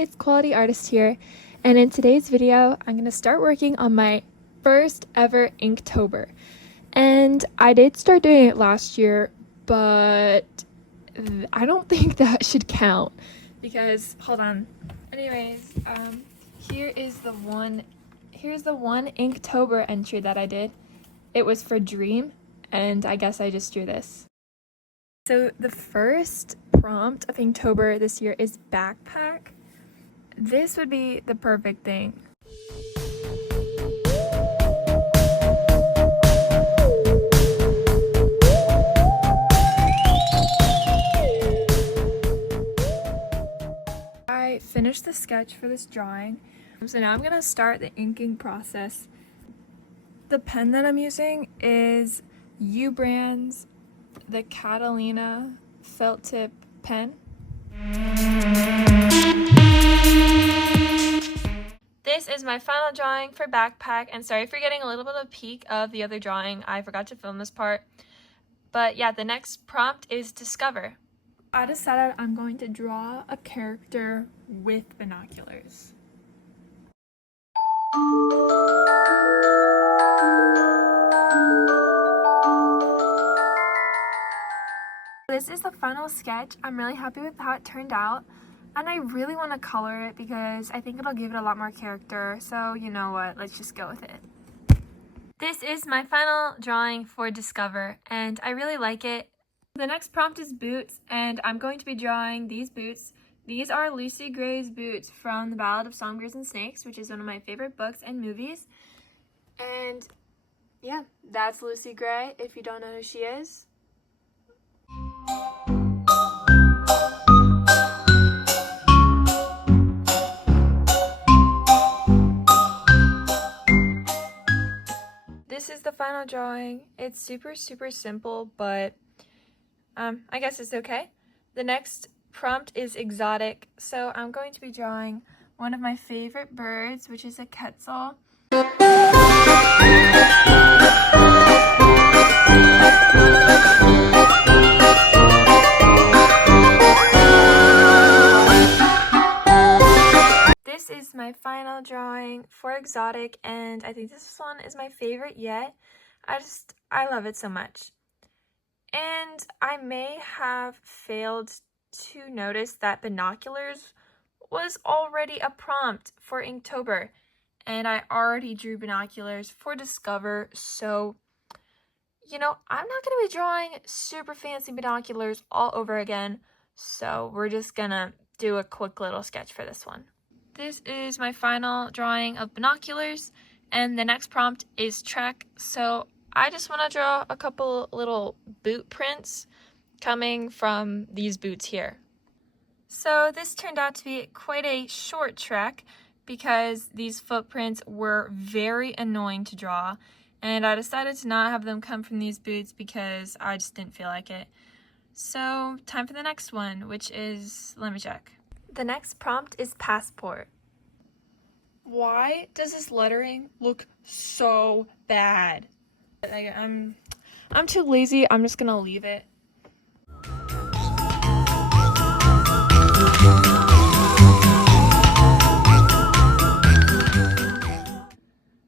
it's Quality Artist here, and in today's video I'm going to start working on my first ever Inktober. And I did start doing it last year, but I don't think that should count because, hold on. Anyways, here's the one Inktober entry that I did. It was for Dream, and I guess I just drew this. So the first prompt of Inktober this year is backpack. This would be the perfect thing. I finished the sketch for this drawing, so now I'm gonna start the inking process. The pen that I'm using is U-Brand's the Catalina felt tip pen. This is my final drawing for backpack, and sorry for getting a little bit of a peek of the other drawing. I forgot to film this part. But yeah, the next prompt is discover. I decided I'm going to draw a character with binoculars. This is the final sketch. I'm really happy with how it turned out, and I really want to color it because I think it'll give it a lot more character. So you know what, let's just go with it. This is my final drawing for Discover, and I really like it. The next prompt is boots, and I'm going to be drawing these boots. These are Lucy Gray's boots from The Ballad of Songbirds and Snakes, which is one of my favorite books and movies. And yeah, that's Lucy Gray, if you don't know who she is. This is the final drawing. It's super simple, but I guess it's okay. The next prompt is exotic, so I'm going to be drawing one of my favorite birds, which is a quetzal. This is my final drawing for exotic, and I think this one is my favorite yet. I love it so much. And I may have failed to notice that binoculars was already a prompt for Inktober, and I already drew binoculars for Discover, so you know, I'm not going to be drawing super fancy binoculars all over again, so we're just gonna do a quick little sketch for this one. This is my final drawing of binoculars, and the next prompt is trek, so I just want to draw a couple little boot prints coming from these boots here. So this turned out to be quite a short trek because these footprints were very annoying to draw, and I decided to not have them come from these boots because I just didn't feel like it. So time for the next one, which is, let me check. The next prompt is passport. Why does this lettering look so bad? Like, I'm too lazy. I'm just gonna leave it.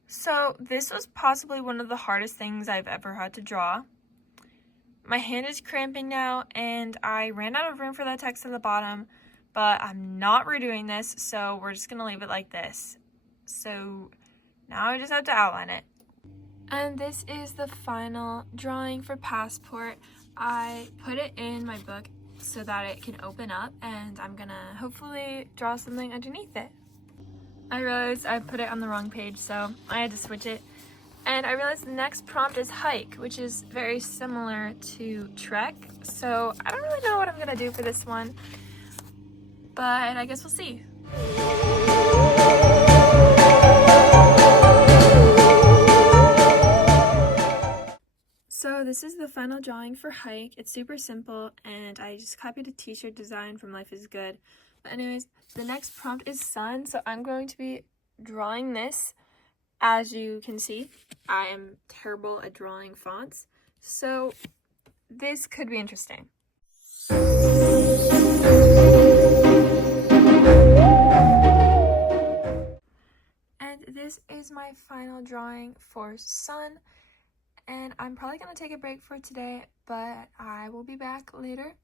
So this was possibly one of the hardest things I've ever had to draw. My hand is cramping now, and I ran out of room for that text at the bottom, but I'm not redoing this, so we're just gonna leave it like this. So now I just have to outline it. And this is the final drawing for passport. I put it in my book so that it can open up, and I'm gonna hopefully draw something underneath it. I realized I put it on the wrong page, so I had to switch it. And I realized the next prompt is hike, which is very similar to trek. So I don't really know what I'm gonna do for this one, but I guess we'll see. So this is the final drawing for hike. It's super simple, and I just copied a t-shirt design from Life is Good. But anyways, the next prompt is sun, so I'm going to be drawing this. As you can see, I am terrible at drawing fonts, so this could be interesting. my final drawing for Sun, and I'm probably going to take a break for today, but I will be back later.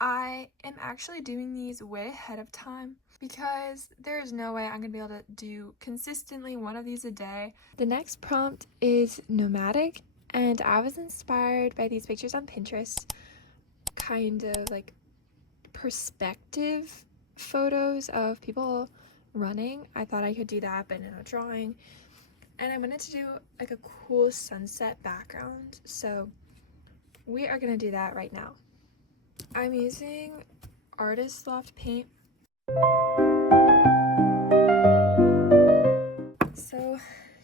I am actually doing these way ahead of time because there is no way I'm going to be able to do consistently one of these a day. The next prompt is nomadic, and I was inspired by these pictures on Pinterest, kind of like perspective photos of people running. I thought I could do that but in a drawing, and I wanted to do like a cool sunset background, so we are going to do that right now. I'm using Artist Loft paint. So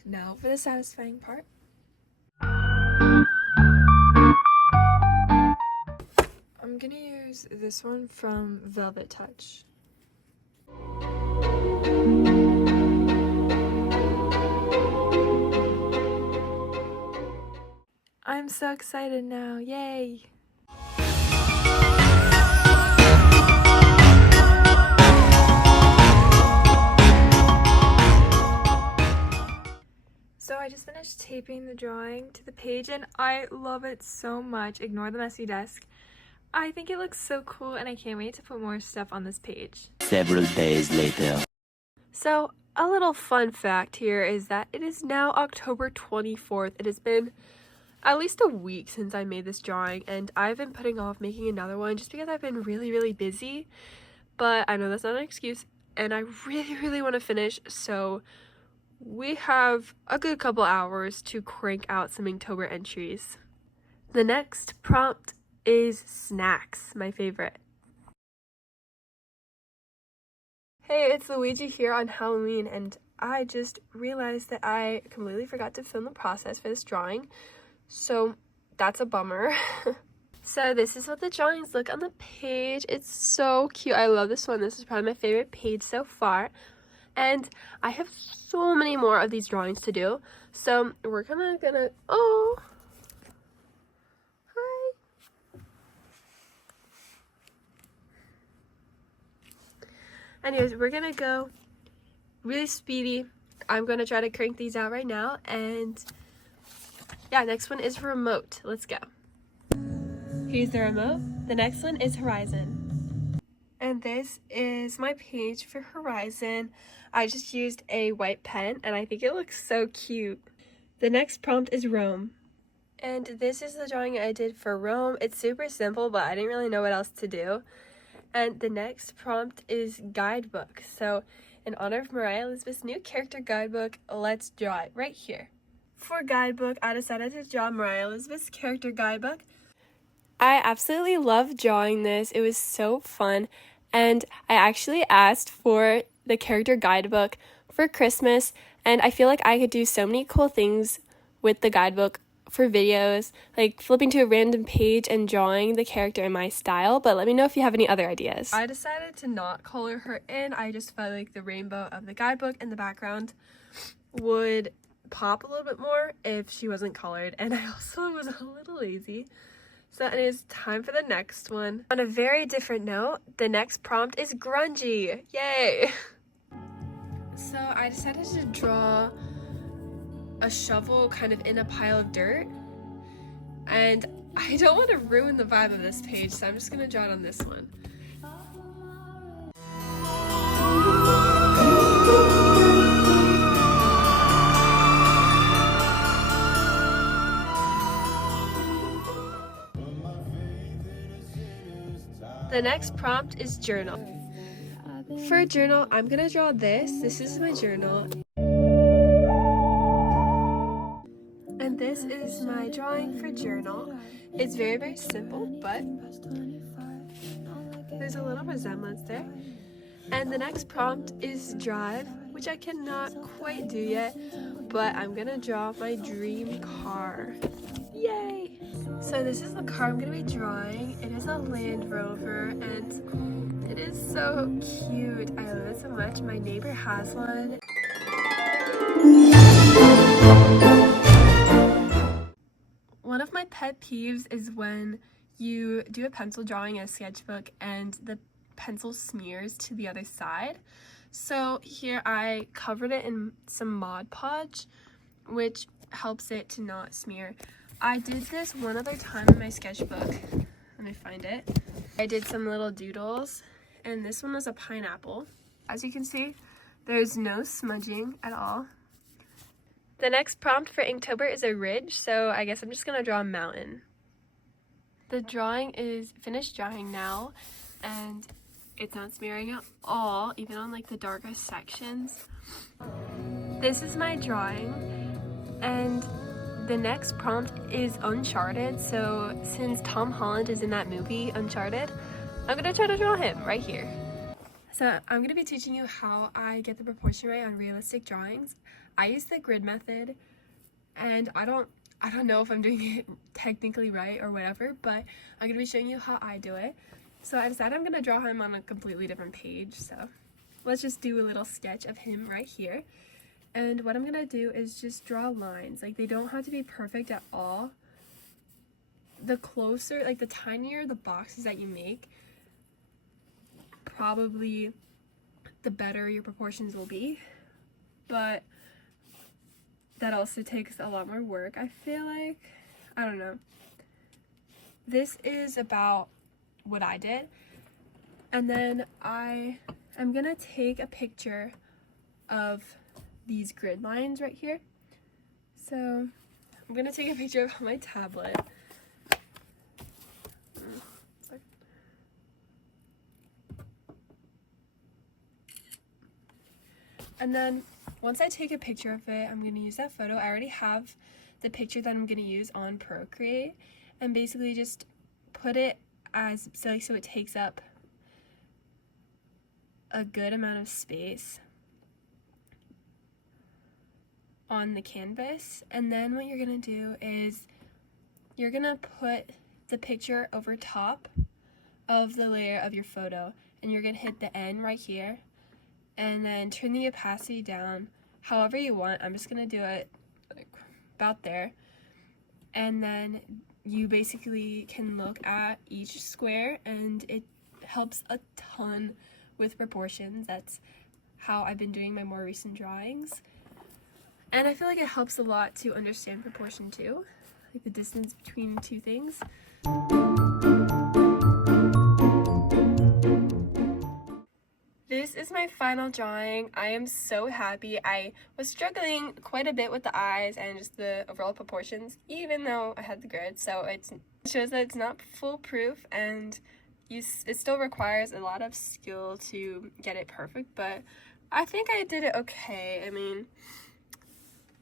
now for the satisfying part. I'm gonna use this one from Velvet Touch. I'm so excited now, yay! So I just finished taping the drawing to the page and I love it so much. Ignore the messy desk. I think it looks so cool and I can't wait to put more stuff on this page. Several days later. So a little fun fact here is that it is now October 24th. It has been at least a week since I made this drawing, and I've been putting off making another one just because I've been really busy. But I know that's not an excuse, and I really want to finish, so we have a good couple hours to crank out some Inktober entries. The next prompt is snacks, my favorite. Hey, it's Luigi here on Halloween, and I just realized that I completely forgot to film the process for this drawing, so that's a bummer. So this is what the drawings look on the page. It's so cute. I love this one. This is probably my favorite page so far. And I have so many more of these drawings to do. So we're gonna oh, hi. Anyways, we're gonna go really speedy. I'm gonna try to crank these out right now. And yeah, next one is remote. Let's go. Here's the remote. The next one is horizon. And this is my page for horizon. I just used a white pen and I think it looks so cute. The next prompt is Rome. And this is the drawing I did for Rome. It's super simple, but I didn't really know what else to do. And the next prompt is guidebook. So in honor of Mariah Elizabeth's new character guidebook, let's draw it right here. For guidebook, I decided to draw Mariah Elizabeth's character guidebook. I absolutely love drawing this. It was so fun. And I actually asked for the character guidebook for Christmas, and I feel like I could do so many cool things with the guidebook for videos, like flipping to a random page and drawing the character in my style, but let me know if you have any other ideas. I decided to not color her in. I just felt like the rainbow of the guidebook in the background would pop a little bit more if she wasn't colored, and I also was a little lazy. So it is time for the next one. On a very different note, the next prompt is grungy. Yay! So I decided to draw a shovel kind of in a pile of dirt. And I don't want to ruin the vibe of this page, so I'm just going to draw it on this one. The next prompt is journal. For a journal, I'm gonna draw this. This is my journal. And this is my drawing for journal. It's very simple, but there's a little resemblance there. And the next prompt is drive, which I cannot quite do yet, but I'm gonna draw my dream car. Yay! So this is the car I'm gonna be drawing. It is a Land Rover and it is so cute. I love it so much. My neighbor has one. One of my pet peeves is when you do a pencil drawing in a sketchbook and the pencil smears to the other side. So here I covered it in some Mod Podge, which helps it to not smear. I did this one other time in my sketchbook. Let me find it. I did some little doodles, and this one was a pineapple. As you can see, there's no smudging at all. The next prompt for Inktober is a ridge, so I guess I'm just gonna draw a mountain. The drawing is finished drying now, and it's not smearing at all, even on like the darkest sections. This is my drawing, and the next prompt is Uncharted. So since Tom Holland is in that movie, Uncharted, I'm gonna try to draw him right here. So I'm gonna be teaching you how I get the proportion right on realistic drawings. I use the grid method, and I don't know if I'm doing it technically right or whatever, but I'm gonna be showing you how I do it. So I decided I'm gonna draw him on a completely different page, so let's just do a little sketch of him right here. And what I'm gonna do is just draw lines. Like, they don't have to be perfect at all. The closer, like the tinier the boxes that you make, probably the better your proportions will be. But that also takes a lot more work, I feel like. I don't know. This is about what I did. And then I am gonna take a picture of these grid lines right here. So I'm gonna take a picture of my tablet. And then once I take a picture of it, I'm gonna use that photo. I already have the picture that I'm gonna use on Procreate, and basically just put it as so it takes up a good amount of space on the canvas. And then what you're gonna do is you're gonna put the picture over top of the layer of your photo, and you're gonna hit the N right here, and then turn the opacity down however you want. I'm just gonna do it like about there, and then you basically can look at each square, and it helps a ton with proportions. That's how I've been doing my more recent drawings. And I feel like it helps a lot to understand proportion too, like the distance between two things. This is my final drawing. I am so happy. I was struggling quite a bit with the eyes and just the overall proportions, even though I had the grid, so it shows that it's not foolproof, and it still requires a lot of skill to get it perfect, but I think I did it okay. I mean,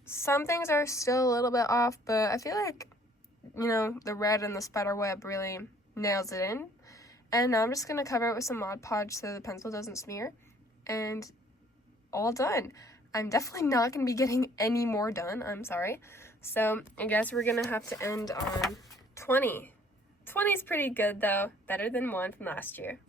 some things are still a little bit off, but I feel like, you know, the red and the spider web really nails it in. And now I'm just going to cover it with some Mod Podge so the pencil doesn't smear. And all done. I'm definitely not going to be getting any more done. I'm sorry. So I guess we're going to have to end on 20. 20 is pretty good though. Better than 1 from last year.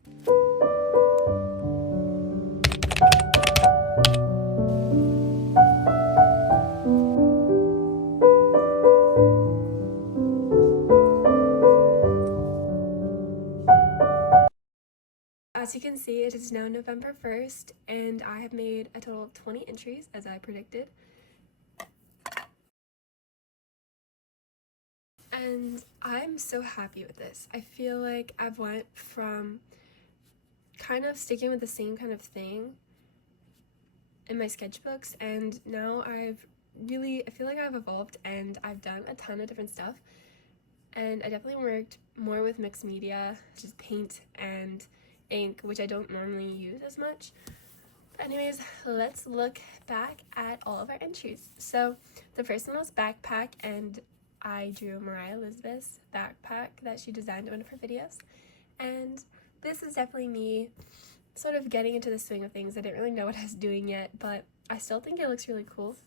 As you can see, it is now November 1st, and I have made a total of 20 entries, as I predicted. And I'm so happy with this. I feel like I've went from kind of sticking with the same kind of thing in my sketchbooks, and now I feel like I've evolved, and I've done a ton of different stuff. And I definitely worked more with mixed media, just paint and ink, which I don't normally use as much. But anyways, let's look back at all of our entries. So the first one was backpack, and I drew Mariah Elizabeth's backpack that she designed in one of her videos. And this is definitely me sort of getting into the swing of things. I didn't really know what I was doing yet, but I still think it looks really cool.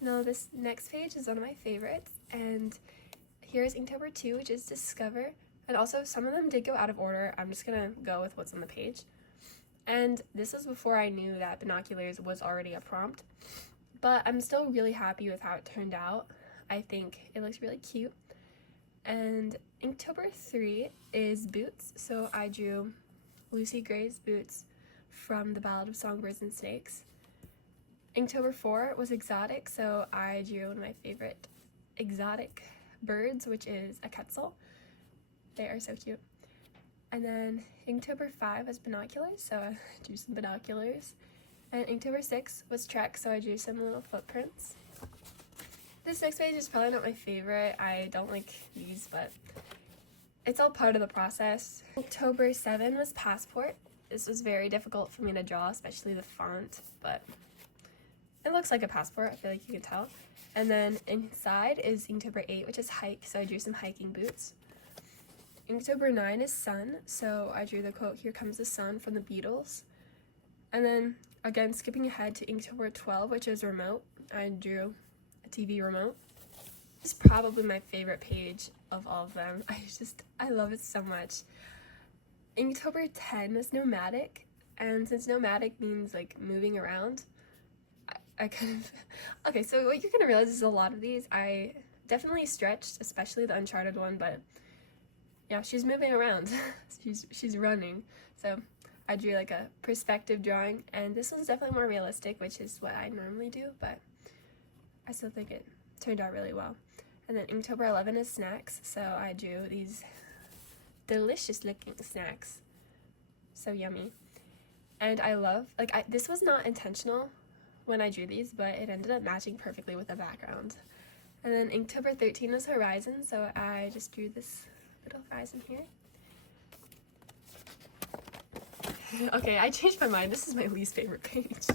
Now this next page is one of my favorites, and here's Inktober 2, which is Discover. And also, some of them did go out of order. I'm just gonna go with what's on the page. And this was before I knew that binoculars was already a prompt. But I'm still really happy with how it turned out. I think it looks really cute. And Inktober 3 is boots. So I drew Lucy Gray's boots from the Ballad of Songbirds and Snakes. Inktober 4 was exotic, so I drew one of my favorite exotic birds, which is a quetzal. They are so cute. And then Inktober 5 was binoculars, so I drew some binoculars. And Inktober 6 was trek, so I drew some little footprints. This next page is probably not my favorite. I don't like these, but it's all part of the process. Inktober 7 was passport. This was very difficult for me to draw, especially the font, but it looks like a passport, I feel like you can tell. And then inside is Inktober 8, which is hike, so I drew some hiking boots. Inktober 9 is sun, so I drew the quote, "Here comes the sun," from the Beatles. And then, again, skipping ahead to Inktober 12, which is remote, I drew a TV remote. This is probably my favorite page of all of them. I love it so much. Inktober 10 was nomadic, and since nomadic means like moving around, I kind of, okay, so what you're gonna realize is a lot of these I definitely stretched, especially the Uncharted one, but yeah, she's moving around. she's running. So I drew like a perspective drawing, and this one's definitely more realistic, which is what I normally do, but I still think it turned out really well. And then Inktober 11 is snacks, so I drew these delicious looking snacks. So yummy. And I love, this was not intentional when I drew these, but it ended up matching perfectly with the background. And then Inktober 13 was horizon, so I just drew this little horizon here. Okay, I changed my mind. This is my least favorite page.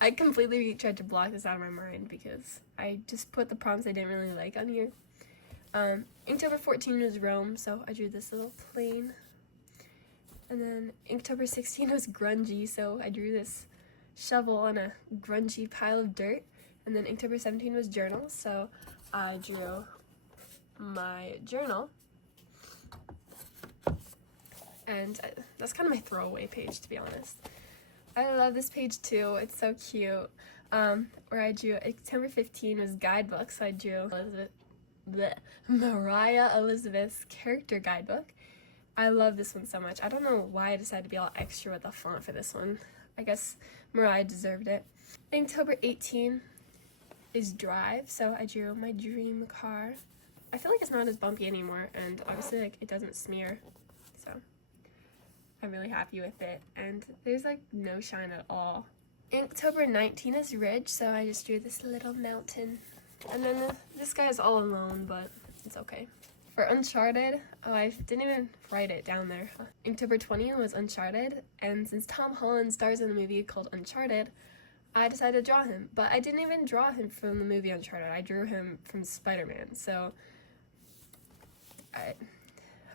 I completely tried to block this out of my mind because I just put the prompts I didn't really like on here. Inktober 14 was Rome, so I drew this little plane. And then Inktober 16 was grungy, so I drew this shovel on a grungy pile of dirt. And then Inktober 17 was journal, so I drew my journal. And that's kind of my throwaway page, to be honest. I love this page too, it's so cute. Where I drew Inktober 15 was guidebook, so I drew Mariah Elizabeth's character guidebook. I love this one so much. I don't know why I decided to be all extra with the font for this one. I guess Mariah deserved it. Inktober 18 is drive, so I drew my dream car. I feel like it's not as bumpy anymore, and obviously like it doesn't smear, so I'm really happy with it. And there's like no shine at all. Inktober 19 is ridge, so I just drew this little mountain. And then this guy is all alone, but it's okay. For Uncharted, I didn't even write it down there. Inktober 20 was Uncharted, and since Tom Holland stars in a movie called Uncharted, I decided to draw him. But I didn't even draw him from the movie Uncharted. I drew him from Spider-Man, so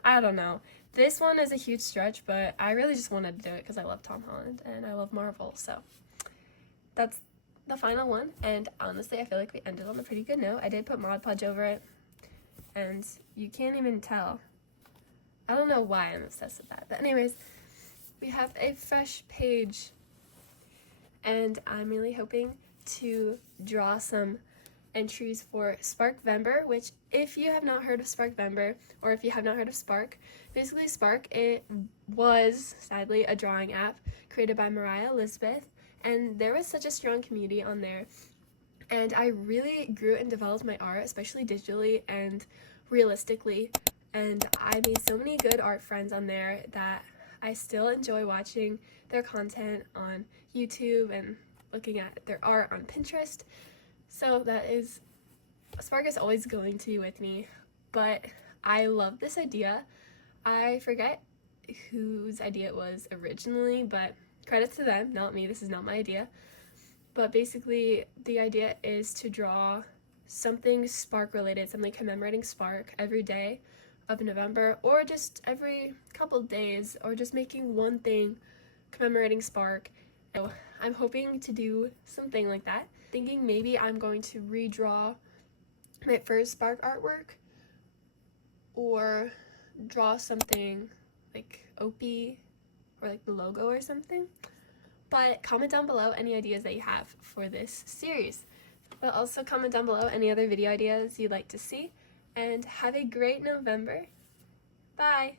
I don't know. This one is a huge stretch, but I really just wanted to do it because I love Tom Holland and I love Marvel, so that's the final one. And honestly, I feel like we ended on a pretty good note. I did put Mod Podge over it, and you can't even tell. I don't know why I'm obsessed with that, but anyways, we have a fresh page, and I'm really hoping to draw some entries for Sparkvember, which if you have not heard of Sparkvember, or if you have not heard of Spark, basically Spark, it was sadly a drawing app created by Mariah Elizabeth, and there was such a strong community on there, and I really grew and developed my art, especially digitally and realistically, and I made so many good art friends on there that I still enjoy watching their content on YouTube and looking at their art on Pinterest. So Spark is always going to be with me, but I love this idea. I forget whose idea it was originally, but credit to them, not me. This is not my idea. But basically, the idea is to draw something Spark related, something commemorating Spark every day of November, or just every couple days, or just making one thing commemorating Spark. So I'm hoping to do something like that. Thinking maybe I'm going to redraw my first Spark artwork, or draw something like Opie, or like the logo or something. But comment down below any ideas that you have for this series. But also comment down below any other video ideas you'd like to see, and have a great November. Bye!